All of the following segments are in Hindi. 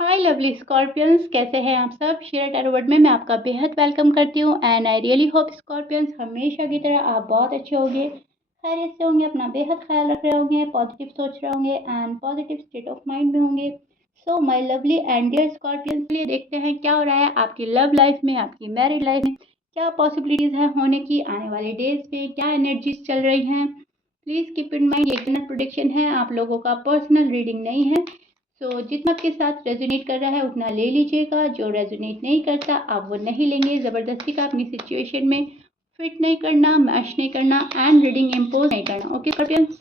हाय लवली स्कॉर्पियंस, कैसे हैं आप सब। शेयर टैरो वर्ड में मैं आपका बेहद वेलकम करती हूँ and I really hope Scorpions हमेशा की तरह आप बहुत अच्छे होंगे, खैरियत से होंगे, अपना बेहद ख्याल रख रहे होंगे, पॉजिटिव सोच रहे होंगे and positive state of mind में होंगे। So my lovely and dear Scorpions, लिए देखते हैं क्या हो रहा है आपकी लव लाइफ में, आपकी मैरिड लाइफ में, क्या पॉसिबिलिटीज़ है होने की आने वाले डेज में, क्या एनर्जीज चल रही हैं। प्लीज़ कीप इन माइंड ये जनरल प्रोडिक्शन है, आप लोगों का पर्सनल रीडिंग नहीं है। जितना आपके साथ रेजोनेट कर रहा है उतना ले लीजिएगा, जो रेजोनेट नहीं करता आप वो नहीं लेंगे। ज़बरदस्ती का अपनी सिचुएशन में फिट नहीं करना, मैच नहीं करना एंड रीडिंग इम्पोज नहीं करना। ओके स्कॉर्पियंस,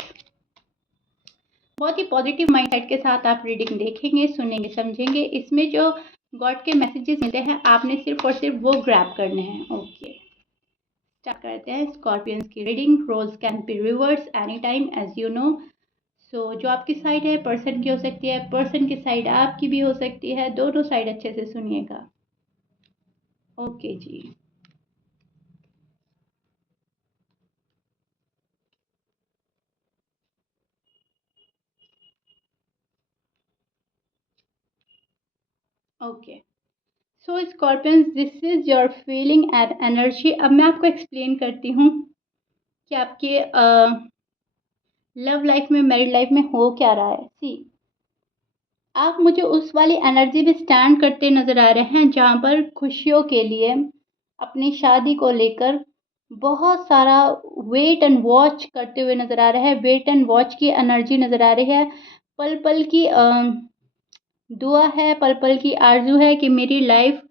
बहुत ही पॉजिटिव माइंडसेट के साथ आप रीडिंग देखेंगे, सुनेंगे, समझेंगे। इसमें जो गॉड के मैसेजेस मिलते हैं आपने सिर्फ और सिर्फ वो ग्रैब करने हैं। ओके, स्टार्ट करते हैं स्कॉर्पियंस की reading. Roles can be reverse any time as you know. जो आपकी साइड है पर्सन की हो सकती है, पर्सन की साइड आपकी भी हो सकती है, दोनों साइड अच्छे से सुनिएगा। ओके जी, okay. Scorpions, this is your feeling and energy. अब मैं आपको एक्सप्लेन करती हूँ कि आपके लव लाइफ में, मैरिड लाइफ में हो क्या रहा है। सी, आप मुझे उस वाली एनर्जी में स्टैंड करते नज़र आ रहे हैं जहाँ पर खुशियों के लिए, अपनी शादी को लेकर बहुत सारा वेट एंड वॉच करते हुए नज़र आ रहे हैं। वेट एंड वॉच की एनर्जी नज़र आ रही है। पल पल की दुआ है, पल पल की आरजू है कि मेरी लाइफ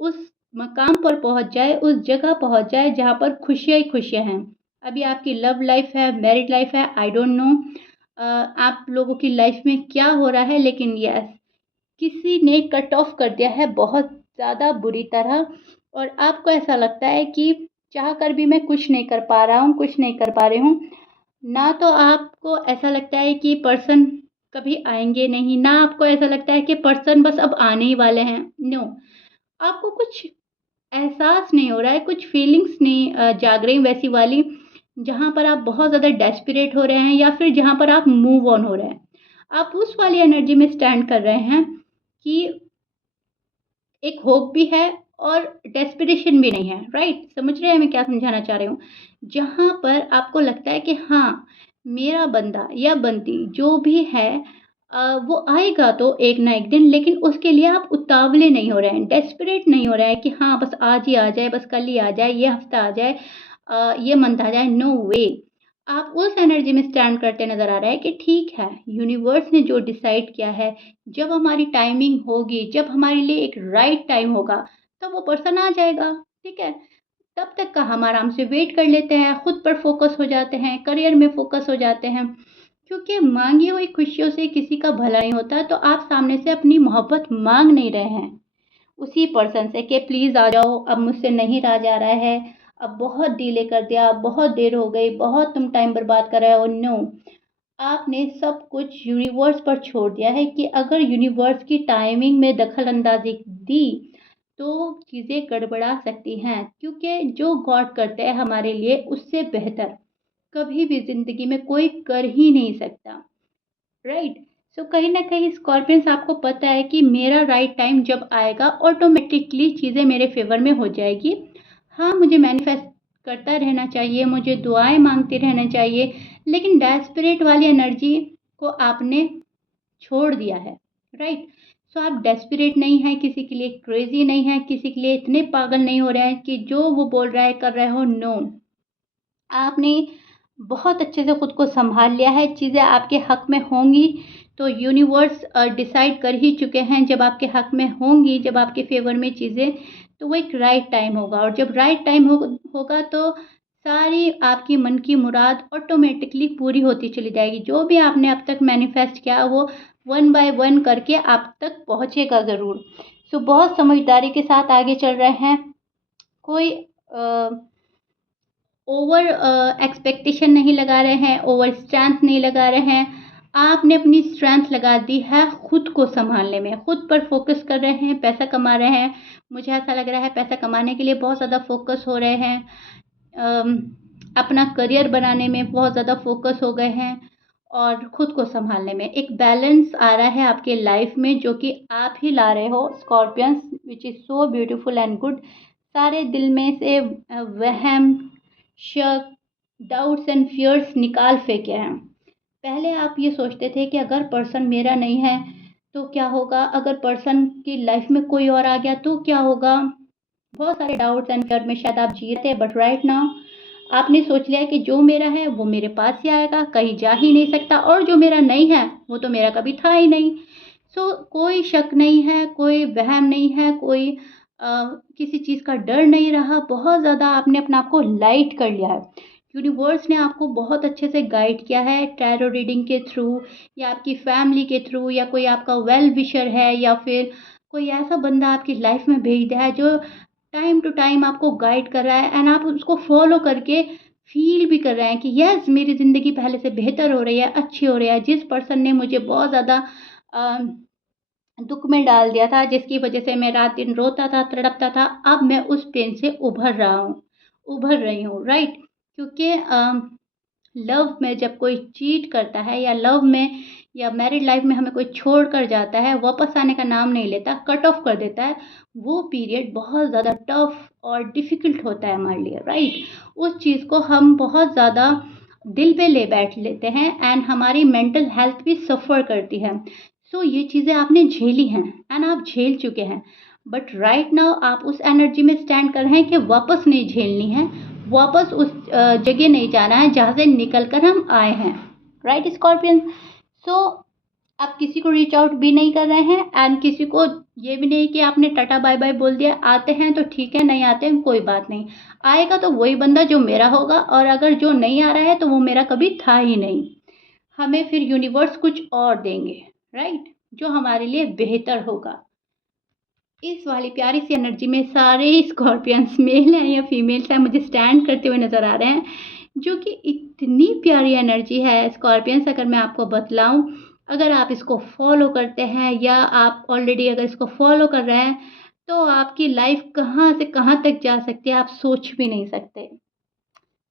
उस मकाम पर पहुंच जाए, उस जगह पहुंच जाए जहां पर खुशियाँ ही खुशियाँ हैं। अभी आपकी लव लाइफ है, मैरिड लाइफ है, आई डोंट नो आप लोगों की लाइफ में क्या हो रहा है, लेकिन यस, किसी ने कट ऑफ कर दिया है बहुत ज़्यादा बुरी तरह। और आपको ऐसा लगता है कि चाह कर भी मैं कुछ नहीं कर पा रहा हूँ, कुछ नहीं कर पा रही हूँ। ना तो आपको ऐसा लगता है कि पर्सन कभी आएंगे नहीं, ना आपको ऐसा लगता है कि पर्सन बस अब आने ही वाले हैं। नो, आपको कुछ एहसास नहीं हो रहा है, कुछ फीलिंग्स नहीं जाग रही वैसी वाली, जहाँ पर आप बहुत ज़्यादा डेस्परेट हो रहे हैं या फिर जहाँ पर आप मूव ऑन हो रहे हैं। आप उस वाली एनर्जी में स्टैंड कर रहे हैं कि एक होप भी है और डेस्परेशन भी नहीं है। राइट, समझ रहे हैं मैं क्या समझाना चाह रही हूँ। जहाँ पर आपको लगता है कि हाँ, मेरा बंदा या बंदी जो भी है वो आएगा तो एक ना एक दिन, लेकिन उसके लिए आप उतावले नहीं हो रहे हैं, डेस्परेट नहीं हो रहा है कि हाँ बस आज ही आ जाए, बस कल ही आ जाए, ये हफ्ता आ जाए, ये मंथ आ जाए। नो वे, आप उस एनर्जी में स्टैंड करते नजर आ रहा है कि ठीक है, यूनिवर्स ने जो डिसाइड किया है, जब हमारी टाइमिंग होगी, जब हमारे लिए एक राइट टाइम होगा, तब वो पर्सन आ जाएगा। ठीक है, तब तक का हम आराम से वेट कर लेते हैं, खुद पर फोकस हो जाते हैं, करियर में फोकस हो जाते हैं। क्योंकि मांगी हुई खुशियों से किसी का भला नहीं होता, तो आप सामने से अपनी मोहब्बत मांग नहीं रहे हैं उसी पर्सन से कि प्लीज़ आ जाओ, अब मुझसे नहीं रहा जा रहा है, अब बहुत डिले कर दिया, बहुत देर हो गई, बहुत तुम टाइम बर्बाद कर रहे हो। नो, आपने सब कुछ यूनिवर्स पर छोड़ दिया है कि अगर यूनिवर्स की टाइमिंग में दखल अंदाजी दी तो चीज़ें गड़बड़ा सकती हैं, क्योंकि जो गॉड करते हैं हमारे लिए उससे बेहतर कभी भी ज़िंदगी में कोई कर ही नहीं सकता। राइट। कहीं ना कहीं स्कॉर्पियंस, आपको पता है कि मेरा राइट टाइम जब आएगा ऑटोमेटिकली चीज़ें मेरे फेवर में हो जाएगी। हाँ, मुझे मैनिफेस्ट करता रहना चाहिए, मुझे दुआएं मांगते रहना चाहिए, लेकिन डेस्परेट वाली एनर्जी को आपने छोड़ दिया है। राइट। आप डेस्परेट नहीं हैं, किसी के लिए क्रेजी नहीं है, किसी के लिए इतने पागल नहीं हो रहे हैं कि जो वो बोल रहा है कर रहे हो। नो, आपने बहुत अच्छे से खुद को संभाल लिया है, चीज़ें आपके हक में होंगी तो यूनिवर्स डिसाइड कर ही चुके हैं, जब आपके हक में होंगी, जब आपके फेवर में चीज़ें, तो वो एक राइट टाइम होगा। और जब राइट टाइम होगा तो सारी आपकी मन की मुराद ऑटोमेटिकली पूरी होती चली जाएगी। जो भी आपने अब तक मैनिफेस्ट किया वो वन बाय वन करके आप तक पहुँचेगा ज़रूर। बहुत समझदारी के साथ आगे चल रहे हैं, कोई ओवर एक्सपेक्टेशन नहीं लगा रहे हैं, ओवर स्ट्रेंथ नहीं लगा रहे हैं। आपने अपनी स्ट्रेंथ लगा दी है खुद को संभालने में, खुद पर फोकस कर रहे हैं, पैसा कमा रहे हैं। मुझे ऐसा लग रहा है पैसा कमाने के लिए बहुत ज़्यादा फोकस हो रहे हैं, अपना करियर बनाने में बहुत ज़्यादा फोकस हो गए हैं। और खुद को सँभालने में। एक बैलेंस आ रहा है आपके लाइफ में जो कि आप ही ला रहे हो Scorpions, which is so beautiful and good. सारे दिल में से वहम, शक, डाउट्स एंड फियर्स निकाल फेंके हैं। पहले आप ये सोचते थे कि अगर पर्सन मेरा नहीं है तो क्या होगा? अगर पर्सन की लाइफ में कोई और आ गया तो क्या होगा? बहुत सारे डाउट्स एंड फियर में शायद आप जी रहे थे, बट राइट नाउ आपने सोच लिया कि जो मेरा है वो मेरे पास ही आएगा, कहीं जा ही नहीं सकता, और जो मेरा नहीं है वो तो मेरा कभी था ही नहीं। सो कोई शक नहीं है, कोई वहम नहीं है, कोई किसी चीज़ का डर नहीं रहा। बहुत ज़्यादा आपने अपने आप को लाइट कर लिया है। यूनिवर्स ने आपको बहुत अच्छे से गाइड किया है, टैरो रीडिंग के थ्रू या आपकी फैमिली के थ्रू, या कोई आपका वेल विशर है, या फिर कोई ऐसा बंदा आपकी लाइफ में भेज दिया है जो टाइम टू टाइम आपको गाइड कर रहा है, एंड आप उसको फॉलो करके फील भी कर रहे हैं कि यस, मेरी ज़िंदगी पहले से बेहतर हो रही है, अच्छी हो रही है। जिस पर्सन ने मुझे बहुत ज़्यादा दुःख में डाल दिया था, जिसकी वजह से मैं रात दिन रोता था, तड़पता था, अब मैं उस पेन से उभर रहा हूँ, उभर रही हूँ, राइट? क्योंकि लव में जब कोई चीट करता है, या लव में या मैरिड लाइफ में हमें कोई छोड़ कर जाता है, वापस आने का नाम नहीं लेता, कट ऑफ कर देता है, वो पीरियड बहुत ज़्यादा टफ और डिफ़िकल्ट होता है हमारे लिए, राइट? उस चीज़ को हम बहुत ज़्यादा दिल पे ले बैठ लेते हैं, एंड हमारी मेंटल हेल्थ भी सफ़र करती है। सो ये चीज़ें आपने झेली हैं एंड आप झेल चुके हैं, बट राइट नाउ आप उस एनर्जी में स्टैंड कर रहे हैं कि वापस नहीं झेलनी है, वापस उस जगह नहीं जाना है जहाँ से निकल कर हम आए हैं, राइट स्कॉर्पियन? सो आप किसी को रीच आउट भी नहीं कर रहे हैं, एंड किसी को ये भी नहीं कि आपने टाटा बाय बाय बोल दिया। आते हैं तो ठीक है, नहीं आते हैं कोई बात नहीं। आएगा तो वही बंदा जो मेरा होगा, और अगर जो नहीं आ रहा है तो वो मेरा कभी था ही नहीं। हमें फिर यूनिवर्स कुछ और देंगे, राइट? जो हमारे लिए बेहतर होगा। इस वाली प्यारी सी एनर्जी में सारे स्कॉर्पियंस मेल हैं या फीमेल्स हैं मुझे स्टैंड करते हुए नज़र आ रहे हैं, जो कि इतनी प्यारी एनर्जी है स्कॉर्पियंस। अगर मैं आपको बतलाऊं, अगर आप इसको फॉलो करते हैं, या आप ऑलरेडी अगर इसको फॉलो कर रहे हैं, तो आपकी लाइफ कहाँ से कहाँ तक जा सकती है आप सोच भी नहीं सकते।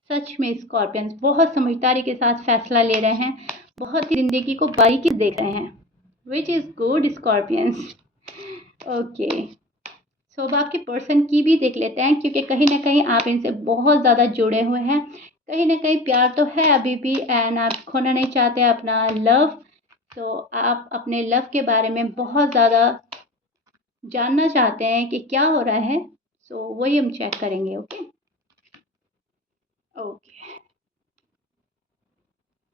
सच में स्कॉर्पियंस बहुत समझदारी के साथ फैसला ले रहे हैं, बहुत ही ज़िंदगी को बारीकी से देख रहे हैं, which is good scorpions. Okay, so अब आपके पर्सन की भी देख लेते हैं, क्योंकि कहीं ना कहीं आप इनसे बहुत ज़्यादा जुड़े हुए हैं, कहीं ना कहीं प्यार तो है अभी भी, एंड आप खोना नहीं चाहते अपना लव। तो आप अपने लव के बारे में बहुत ज़्यादा जानना चाहते हैं कि क्या हो रहा है, सो वही हम चेक करेंगे। ओके ओके,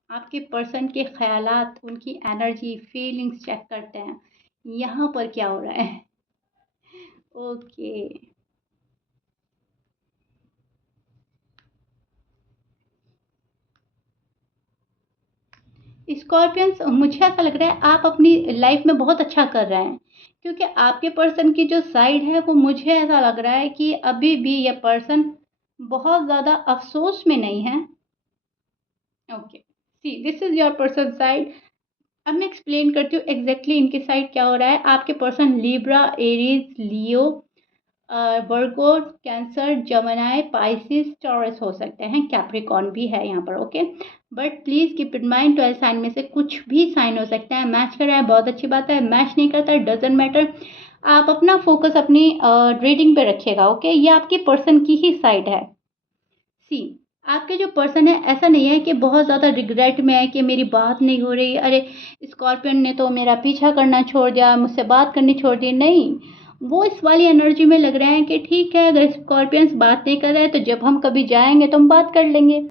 आपके पर्सन के ख्यालात, उनकी एनर्जी, फीलिंग्स चेक करते हैं, यहाँ पर क्या हो रहा है। ओके, स्कॉर्पियंस, मुझे ऐसा लग रहा है आप अपनी लाइफ में बहुत अच्छा कर रहे हैं, क्योंकि आपके पर्सन की जो साइड है वो मुझे ऐसा लग रहा है कि अभी भी ये पर्सन बहुत ज़्यादा अफसोस में नहीं है। Okay, see this is your person side. अब मैं एक्सप्लेन करती हूँ एग्जैक्टली इनके साइड क्या हो रहा है। आपके person Libra, Aries, Leo, Virgo, Cancer, Gemini, Pisces, Taurus हो सकते हैं, कैप्रिकॉर्न भी है यहाँ पर। Okay, but please keep in mind 12 sign में से कुछ भी साइन हो सकता है। मैच कर रहा है बहुत अच्छी बात है, मैच नहीं करता है डजेंट मैटर। आप अपना फोकस अपनी रीडिंग पे रखिएगा। ओके, ये आपके पर्सन की ही साइड है। सी, आपके जो पर्सन है ऐसा नहीं है कि बहुत ज़्यादा रिग्रेट में है कि मेरी बात नहीं हो रही, अरे स्कॉर्पियन ने तो मेरा पीछा करना छोड़ दिया, मुझसे बात करनी छोड़ दी। नहीं, वो इस वाली एनर्जी में लग रहे हैं कि ठीक है, अगर स्कॉर्पियंस बात नहीं कर रहे हैं तो जब हम कभी जाएंगे तो हम बात कर लेंगे,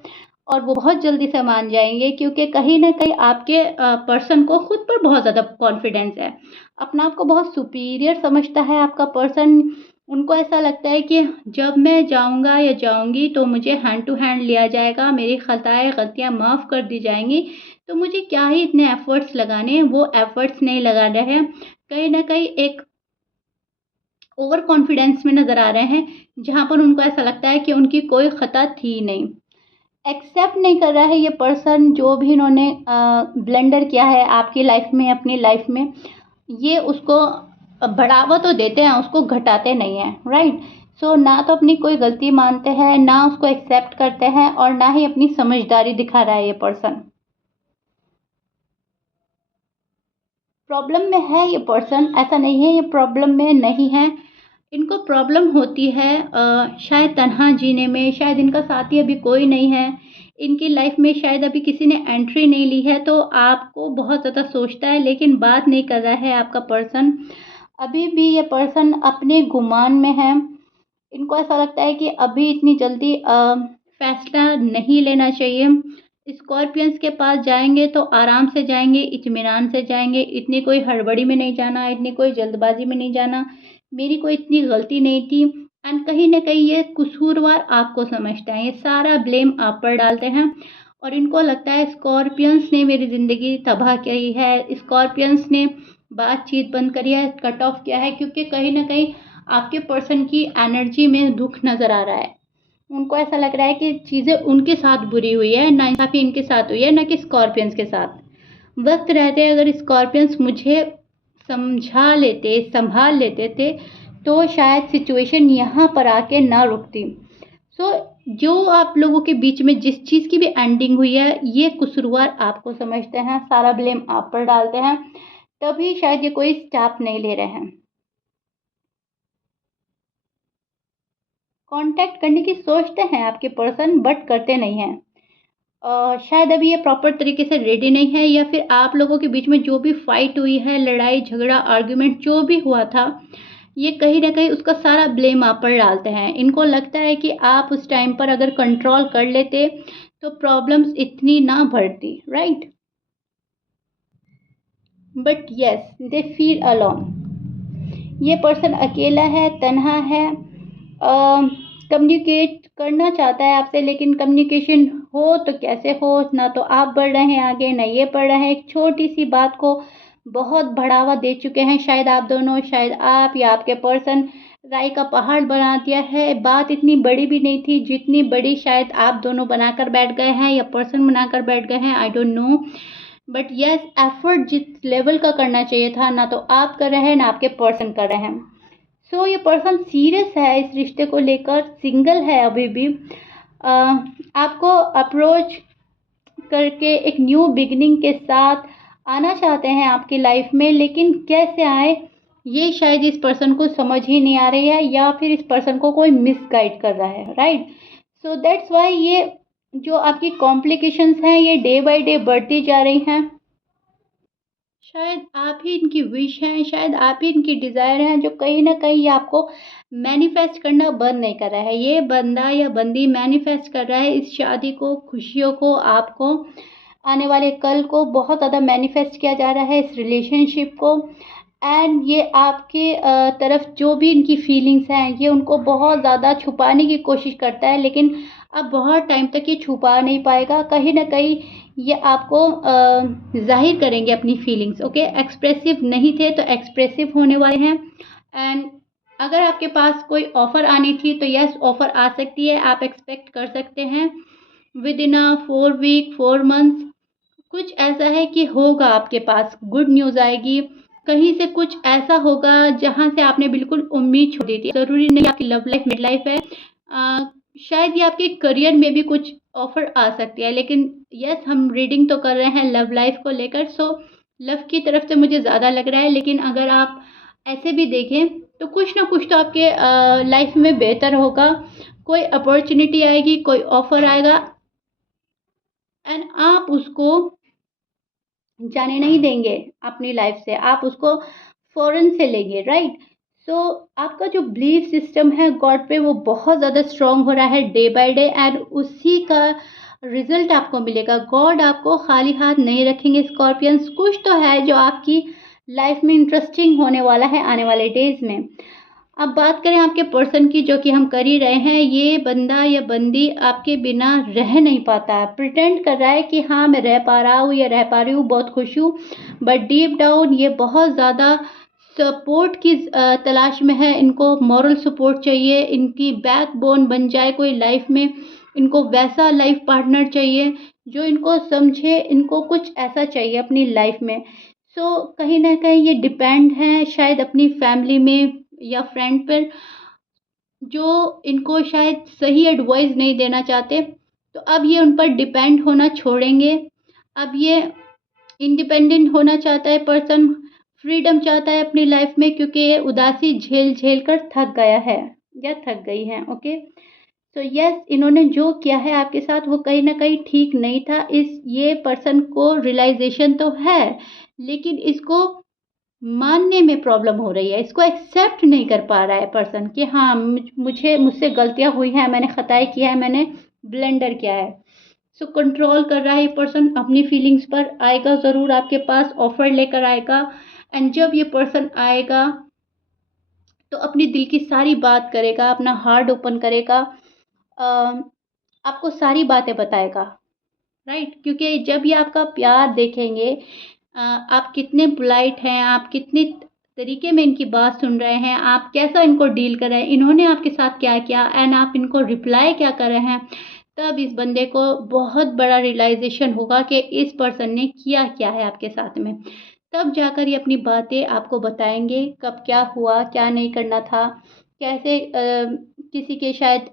और वो बहुत जल्दी से मान जाएंगे, क्योंकि कहीं ना कहीं आपके पर्सन को खुद पर बहुत ज़्यादा कॉन्फिडेंस है, अपना आप को बहुत सुपीरियर समझता है आपका पर्सन। उनको ऐसा लगता है कि जब मैं जाऊंगा या जाऊंगी तो मुझे हैंड टू हैंड लिया जाएगा, मेरी खताएं गलतियां माफ़ कर दी जाएंगी, तो मुझे क्या ही इतने एफर्ट्स लगाने हैं। वो एफर्ट्स नहीं लगा रहे हैं, कहीं ना कहीं एक ओवर कॉन्फिडेंस में नज़र आ रहे हैं, जहाँ पर उनको ऐसा लगता है कि उनकी कोई खता थी नहीं। एक्सेप्ट नहीं कर रहा है ये पर्सन जो भी इन्होंने ब्लेंडर किया है आपकी लाइफ में, अपनी लाइफ में, ये उसको बढ़ावा तो देते हैं, उसको घटाते नहीं हैं, राइट? सो ना तो अपनी कोई गलती मानते हैं, ना उसको एक्सेप्ट करते हैं, और ना ही अपनी समझदारी दिखा रहा है ये पर्सन। प्रॉब्लम में है ये पर्सन, ऐसा नहीं है ये प्रॉब्लम में नहीं है। इनको प्रॉब्लम होती है शायद तन्हा जीने में, शायद इनका साथी अभी कोई नहीं है, इनकी लाइफ में शायद अभी किसी ने एंट्री नहीं ली है, तो आपको बहुत ज़्यादा सोचता है लेकिन बात नहीं कर रहा है आपका पर्सन। अभी भी ये पर्सन अपने गुमान में है। इनको ऐसा लगता है कि अभी इतनी जल्दी फैसला नहीं लेना चाहिए। स्कॉर्पियंस के पास जाएंगे तो आराम से जाएंगे, इत्मीनान से जाएंगे, इतनी कोई हड़बड़ी में नहीं जाना, इतनी कोई जल्दबाजी में नहीं जाना, मेरी कोई इतनी गलती नहीं थी। एंड कहीं ना कहीं ये कसूरवार आपको समझते हैं, ये सारा ब्लेम आप पर डालते हैं और इनको लगता है स्कॉर्पियंस ने मेरी ज़िंदगी तबाह की है, स्कॉर्पियंस ने बातचीत बंद करी है, कट ऑफ किया है, क्योंकि कहीं ना कहीं आपके पर्सन की एनर्जी में दुख नज़र आ रहा है। उनको ऐसा लग रहा है कि चीज़ें उनके साथ बुरी हुई है, नाइंसाफ़ी इनके साथ हुई है, ना कि स्कॉर्पियंस के साथ। वक्त रहते अगर स्कॉर्पियंस मुझे समझा लेते, संभाल लेते थे, तो शायद सिचुएशन यहाँ पर आके ना रुकती। सो जो आप लोगों के बीच में जिस चीज़ की भी एंडिंग हुई है, ये कसूरवार आपको समझते हैं, सारा ब्लेम आप पर डालते हैं, तभी शायद ये कोई स्टेप नहीं ले रहे हैं। कांटेक्ट करने की सोचते हैं आपके पर्सन, बट करते नहीं हैं। शायद अभी ये प्रॉपर तरीके से रेडी नहीं है, या फिर आप लोगों के बीच में जो भी फाइट हुई है, लड़ाई झगड़ा आर्ग्यूमेंट जो भी हुआ था, ये कहीं ना कहीं उसका सारा ब्लेम आप पर डालते हैं। इनको लगता है कि आप उस टाइम पर अगर कंट्रोल कर लेते तो प्रॉब्लम्स इतनी ना बढ़ती, right? But yes, they feel alone. ये पर्सन अकेला है, तन्हा है, कम्युनिकेट करना चाहता है आपसे, लेकिन कम्युनिकेशन हो तो कैसे हो, ना तो आप बढ़ रहे हैं आगे, ना ये बढ़ रहे हैं। एक छोटी सी बात को बहुत बढ़ावा दे चुके हैं, शायद आप दोनों, शायद आप या आपके पर्सन, राई का पहाड़ बना दिया है। बात इतनी बड़ी भी नहीं थी जितनी बड़ी शायद आप दोनों बनाकर बैठ गए हैं या पर्सन बनाकर बैठ गए हैं, I don't know. But yes, effort जिस लेवल का करना चाहिए था, ना तो आप कर रहे हैं ना आपके पर्सन कर रहे हैं। सो ये पर्सन सीरियस है इस रिश्ते को लेकर, सिंगल है अभी भी। आपको अप्रोच करके एक न्यू बिगिनिंग के साथ आना चाहते हैं आपकी लाइफ में, लेकिन कैसे आए ये शायद इस पर्सन को समझ ही नहीं आ रही है, या फिर इस पर्सन को कोई मिसगाइड कर रहा है, राइट? सो दैट्स वाई ये जो आपकी कॉम्प्लिकेशंस हैं ये डे बाय डे बढ़ती जा रही हैं। शायद आप ही इनकी विश हैं, शायद आप ही इनकी डिज़ायर हैं, जो कहीं न कहीं आपको मैनिफेस्ट करना बंद नहीं कर रहा है। ये बंदा या बंदी मैनिफेस्ट कर रहा है इस शादी को, खुशियों को, आपको, आने वाले कल को बहुत ज़्यादा मैनिफेस्ट किया जा रहा है इस रिलेशनशिप को। एंड ये आपके तरफ जो भी इनकी फीलिंग्स हैं, ये उनको बहुत ज़्यादा छुपाने की कोशिश करता है, लेकिन अब बहुत टाइम तक ये छुपा नहीं पाएगा। कहीं न कहीं ये आपको ज़ाहिर करेंगे अपनी फीलिंग्स, ओके? एक्सप्रेसिव नहीं थे तो एक्सप्रेसिव होने वाले हैं। एंड अगर आपके पास कोई ऑफ़र आनी थी तो यस, ऑफ़र आ सकती है, आप एक्सपेक्ट कर सकते हैं within a 4 week 4 months. कुछ ऐसा है कि होगा, आपके पास गुड न्यूज़ आएगी, कहीं से कुछ ऐसा होगा जहाँ से आपने बिल्कुल उम्मीद छोड़ दी थी। ज़रूरी नहीं आपकी लव लाइफ मिड लाइफ है, शायद ये आपके करियर में भी कुछ ऑफर आ सकती है, लेकिन यस, हम रीडिंग तो कर रहे हैं लव लाइफ को लेकर, सो लव की तरफ से मुझे ज़्यादा लग रहा है। लेकिन अगर आप ऐसे भी देखें तो कुछ ना कुछ तो आपके लाइफ में बेहतर होगा, कोई अपॉर्चुनिटी आएगी, कोई ऑफर आएगा, एंड आप उसको जाने नहीं देंगे अपनी लाइफ से, आप उसको फ़ौरन से लेंगे, राइट? सो आपका जो बिलीफ सिस्टम है गॉड पे, वो बहुत ज़्यादा स्ट्रॉन्ग हो रहा है डे बाय डे, एंड उसी का रिजल्ट आपको मिलेगा। गॉड आपको खाली हाथ नहीं रखेंगे स्कॉर्पियंस, कुछ तो है जो आपकी लाइफ में इंटरेस्टिंग होने वाला है आने वाले डेज़ में। अब बात करें आपके पर्सन की, जो कि हम कर ही रहे हैं, ये बंदा या बंदी आपके बिना रह नहीं पाता है। प्रिटेंड कर रहा है कि हाँ, मैं रह पा रहा हूँ या रह पा रही हूँ, बहुत खुश हूँ, बट डीप डाउन ये बहुत ज़्यादा सपोर्ट की तलाश में है। इनको मॉरल सपोर्ट चाहिए, इनकी बैकबोन बन जाए कोई लाइफ में, इनको वैसा लाइफ पार्टनर चाहिए जो इनको समझे, इनको कुछ ऐसा चाहिए अपनी लाइफ में। सो कहीं ना कहीं ये डिपेंड है शायद अपनी फैमिली में या फ्रेंड पर, जो इनको शायद सही एडवाइस नहीं देना चाहते, तो अब ये उन पर डिपेंड होना छोड़ेंगे। अब ये इंडिपेंडेंट होना चाहता है पर्सन, फ्रीडम चाहता है अपनी लाइफ में, क्योंकि ये उदासी झेल झेल कर थक गया है या थक गई है। ओके, तो यस, इन्होंने जो किया है आपके साथ वो कहीं ना कहीं ठीक नहीं था। इस ये पर्सन को रियलाइजेशन तो है, लेकिन इसको मानने में प्रॉब्लम हो रही है, इसको एक्सेप्ट नहीं कर पा रहा है पर्सन कि हाँ, मुझसे गलतियां हुई हैं, मैंने खताएं किया है, मैंने ब्लेंडर किया है। सो कंट्रोल कर रहा है ये पर्सन अपनी फीलिंग्स पर। आएगा ज़रूर आपके पास, ऑफर लेकर आएगा। एंड जब ये पर्सन आएगा तो अपनी दिल की सारी बात करेगा, अपना हार्ट ओपन करेगा, अ, आपको सारी बातें बताएगा, राइट? क्योंकि जब ये आपका प्यार देखेंगे, आप कितने पोलाइट हैं, आप कितने तरीके में इनकी बात सुन रहे हैं, आप कैसा इनको डील कर रहे हैं, इन्होंने आपके साथ क्या किया एंड आप इनको रिप्लाई क्या कर रहे हैं, तब इस बंदे को बहुत बड़ा रियलाइजेशन होगा कि इस पर्सन ने किया क्या है आपके साथ में। तब जाकर ये अपनी बातें आपको बताएंगे, कब क्या हुआ, क्या नहीं करना था, कैसे किसी के शायद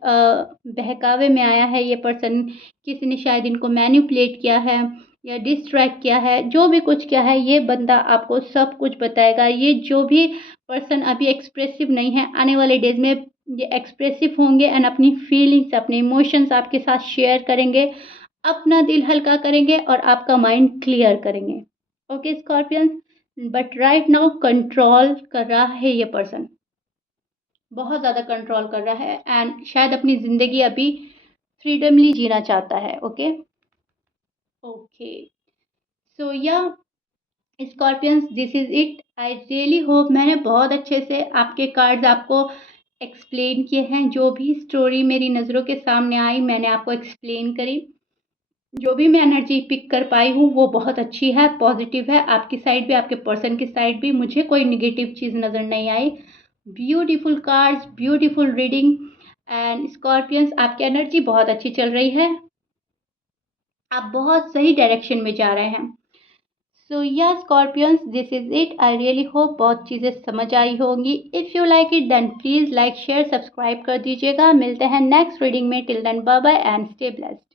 बहकावे में आया है ये पर्सन, किसी ने शायद इनको मैनिपुलेट किया है या डिस्ट्रैक्ट किया है, जो भी कुछ किया है ये बंदा आपको सब कुछ बताएगा। ये जो भी पर्सन अभी एक्सप्रेसिव नहीं है, आने वाले डेज में ये एक्सप्रेसिव होंगे एंड अपनी फीलिंग्स, अपने इमोशंस आपके साथ शेयर करेंगे, अपना दिल हल्का करेंगे और आपका माइंड क्लियर करेंगे। Okay Scorpions, but right now control कर रहा है ये पर्सन, बहुत ज़्यादा कंट्रोल कर रहा है एंड शायद अपनी ज़िंदगी अभी फ्रीडमली जीना चाहता है। Okay, okay, so yeah Scorpions, this is it. I really hope मैंने बहुत अच्छे से आपके कार्ड्स आपको एक्सप्लेन किए हैं। जो भी स्टोरी मेरी नज़रों के सामने आई मैंने आपको एक्सप्लेन करी। जो भी मैं एनर्जी पिक कर पाई हूँ वो बहुत अच्छी है, पॉजिटिव है। आपकी साइड भी, आपके पर्सन की साइड भी मुझे कोई निगेटिव चीज़ नज़र नहीं आई। Beautiful cards, beautiful reading and scorpions, आपकी एनर्जी बहुत अच्छी चल रही है, आप बहुत सही डायरेक्शन में जा रहे हैं। So yeah Scorpions, this is it. I really hope बहुत चीज़ें समझ आई होंगी। If you like it then please like share subscribe कर दीजिएगा। मिलते हैं नेक्स्ट रीडिंग में। Till then bye bye and stay blessed.